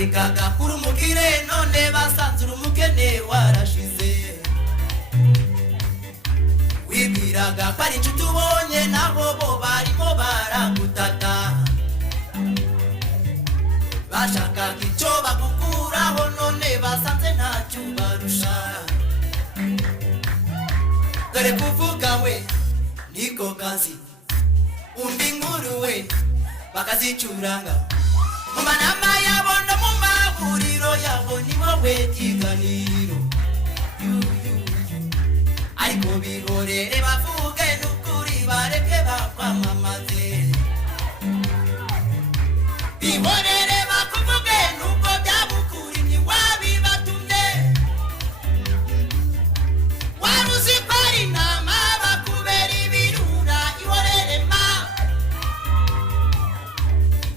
Waberekaga kuri umukire none basanze urumukene warashize. Wibwiraga ko ari inshuti ubonye nabo bo barimo baragutata. Bashakaga icyo bagukuraho none basanze ntacyo barusha. Dore kuvuga we niko kazi, undi nkuru we bakazicuranga mu manama yabo no mu mahuriro yabo, ni wowe kiganiro. Ariko bihorere bavuge n'ukuri bareke bakwamamaze. Bihorere bakuvuge n'ubwo byabukuri ntiwabibatumye. Waruzi ko ari inama bakubera ibirura, ihorere ma.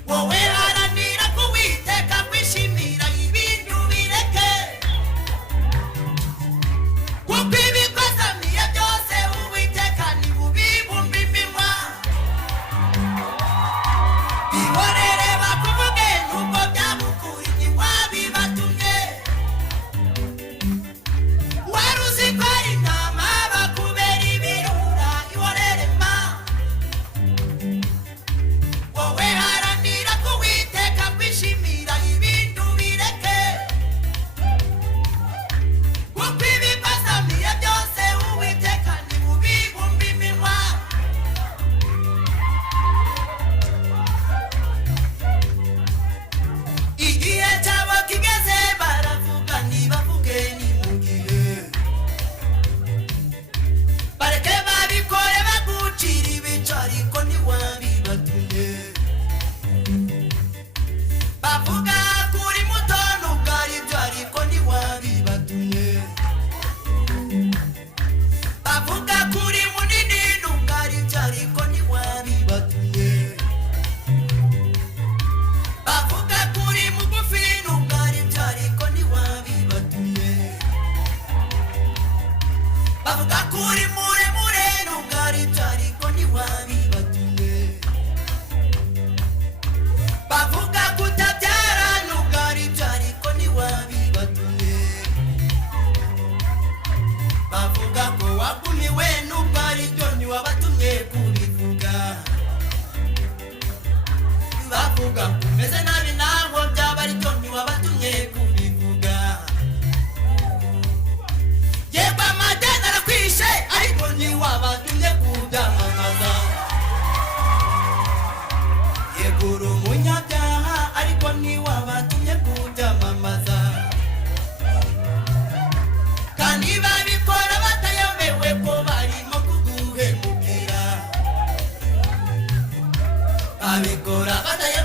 Wowe haranira kuwiteka kwishimira ibindi ubireke. Kuko ibikozamiye byose uwiteka ntibubibumba iminwa. Bihorere bakuvuge n'ubwo byabukuri ntiwabibatumye. Waruzi ko ari inama bakubera ibirura, ihorere ma. Wowe haranira kuwiteka kwishimira ibindi ubireke. Kuko ibikozamiye byose uwiteka ntibubibumba iminwa. Igihe cyabo kigeze baravuga ntibavuge ni mu gihe. Bareke babikore bagucira ibico ariko ntiwabibatumye. Bavuga kuri muto nubwo ari byo ariko ntiwabibatumye. Bavuga kuri munini nubwo ari byo ariko ntiwabibatumye. Bavuga kuri mugufi nubwo ari byo ariko ntiwabibatumye. Bavuga kuri muremure nubwo ari byo ariko ntiwabibatumye. Bavuga kutabyara nubwo ari byo ariko ntiwabibatumye. Bavuga ko wagumiwe nubwo ari byo ntiwabatumye kubivuga. Bavuga ko umeze nabi naho byaba ari byo ntiwabatumye kubivuga. Yego amadeni arakwishe ariko ntiwabatumye kubyamamaza. Yego uri umunyabyaha ariko ntiwabatumye kubyamamaza. Kandi babikora batayobewe ko barimo kuguhemukira. Babikora batayobewe